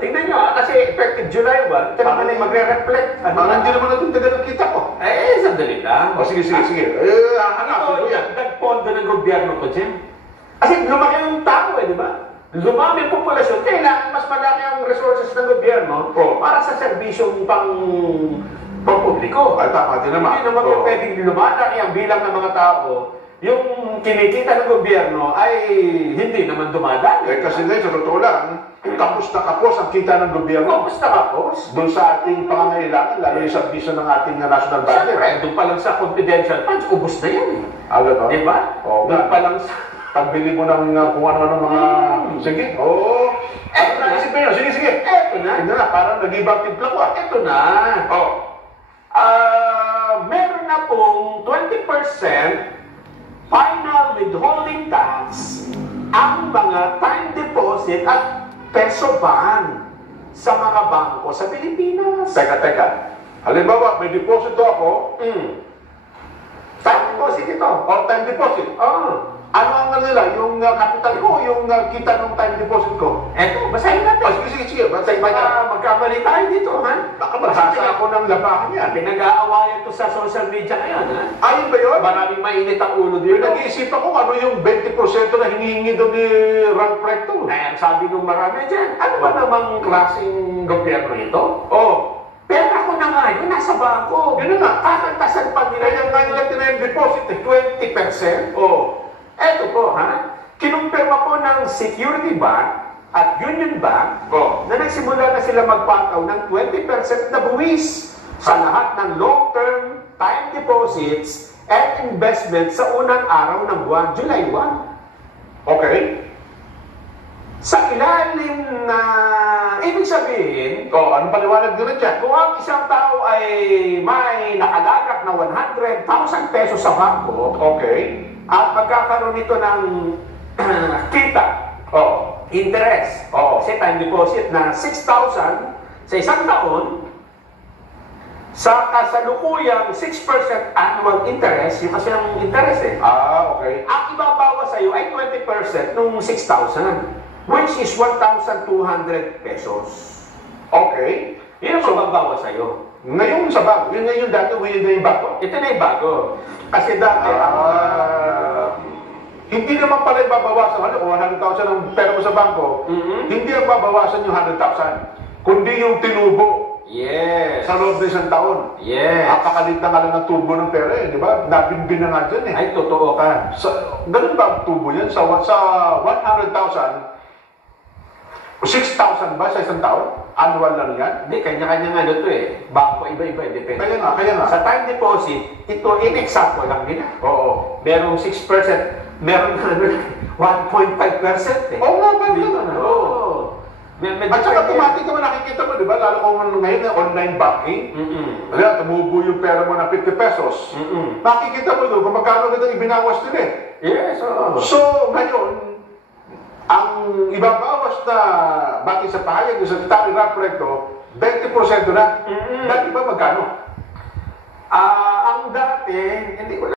tingnan nyo kasi effective July 1, ito naman ay magre-reflect. Parang hindi naman natin dagan ng kita ko. Sandali lang. Sige. Ito, dagdag pondo ng gobyerno to, Jim. Kasi lumaki yung tao di ba? Lumami ang populasyon, kailangan mas malaki ang resources ng gobyerno para sa serbisyong pang-publiko. Ay, tama din naman. Hindi naman pwedeng lumalaki ang bilang ng mga tao, yung kinikita ng gobyerno ay hindi naman dumadami. Kasi ngayon, sa totoo lang, kapos na kapos ang kita ng gobyerno. Kapos na kapos? Doon sa ating pangangailangan, lalo yung servisyo ng ating national budget. Siyempre, doon pa lang sa confidential funds, ubos na yan Alam mo? Di ba? Doon pa lang sa... Pagbili mo ng kung ano-ano mga... Sige, Ano na isipin nyo? Sige. Eto na. Ito na, parang nag-ibang timpla ko Eto na. Meron na pong 20% final withholding tax ang mga time deposit at peso bond sa mga bangko sa Pilipinas. Teka. Halimbawa, may deposito ako. Time deposit ito. Time deposit. Ano ang nila? Yung capital ko o yung kita ng time deposit ko? Eto, basahin natin. Sige. Basahin natin. Magkamali tayo dito, ha? Baka magsasa ako ng labahan yan. Pinag-aawayan to sa social media ngayon, ha? Ayun ba yun? Maraming mainit ang ulo dito. Nag-iisip ako ano yung 20% na hinihingi doon ni Ralph Recto. Ang sabi nung marami dyan, ano ba namang klaseng gobyerno ito? Pero ako na nga, yun nasa bangko. Yun na nga. Kakantasan pa nila Kaya nga nila deposit 20%. Eto po, ha? Kinumpirma po ng Security Bank at Union Bank na nagsimula na sila magpataw ng 20% na buwis sa lahat ng long-term time deposits and investments sa unang araw ng buwan, July 1. Okay. Sa ilalim na, ibig sabihin, Anong paliwanag din dyan? kung ang isang tao ay may nakalagak na 100,000 pesos sa bangko, Okay. at magkakaroon nito ng kita, interest, kasi time deposit na 6,000 sa isang taon, sa kasalukuyang 6% annual interest, yung kasi ang interest Okay. ang ibabawa sa'yo ay 20% nung 6,000, which is 1,200 pesos. Okay. Yun ang mababawa sa'yo. Ngayon sa bago, yun na yung dati, yun na yung bago. Ito na yung bago. Kasi dati, hindi naman pala ibabawasan, kung 100,000 ang pera mo sa bangko, hindi ang babawasan yung 100,000, kundi yung tinubo. Yes. Sa loob ng isang taon. Yes. Napakalit na nga lang ng tubo ng pera di ba? Nabinbin na nga dyan Ay, totoo ka. Ganun ba ang tubo yan? Sa 100,000, 6,000 ba sa isang taon? Annual lang yan? Hindi, kanya-kanya nga ito Bangko, iba-iba, depende. Kaya nga. Sa time deposit, ito in-example lang nila. Merong 6%, meron na 1.5% Oo nga ba? At saka automatic naman nakikita mo, di ba? Lalo kung ngayon na online banking, tumubo yung pera mo ng 50 pesos. Makikita mo doon kung magkano nito ibinawas din Yes, So, ngayon, ang ibabawas na bati sa pahayag sa Tari Ralph Recto, 20% na. Dati ba magkano? Ang dati, hindi ko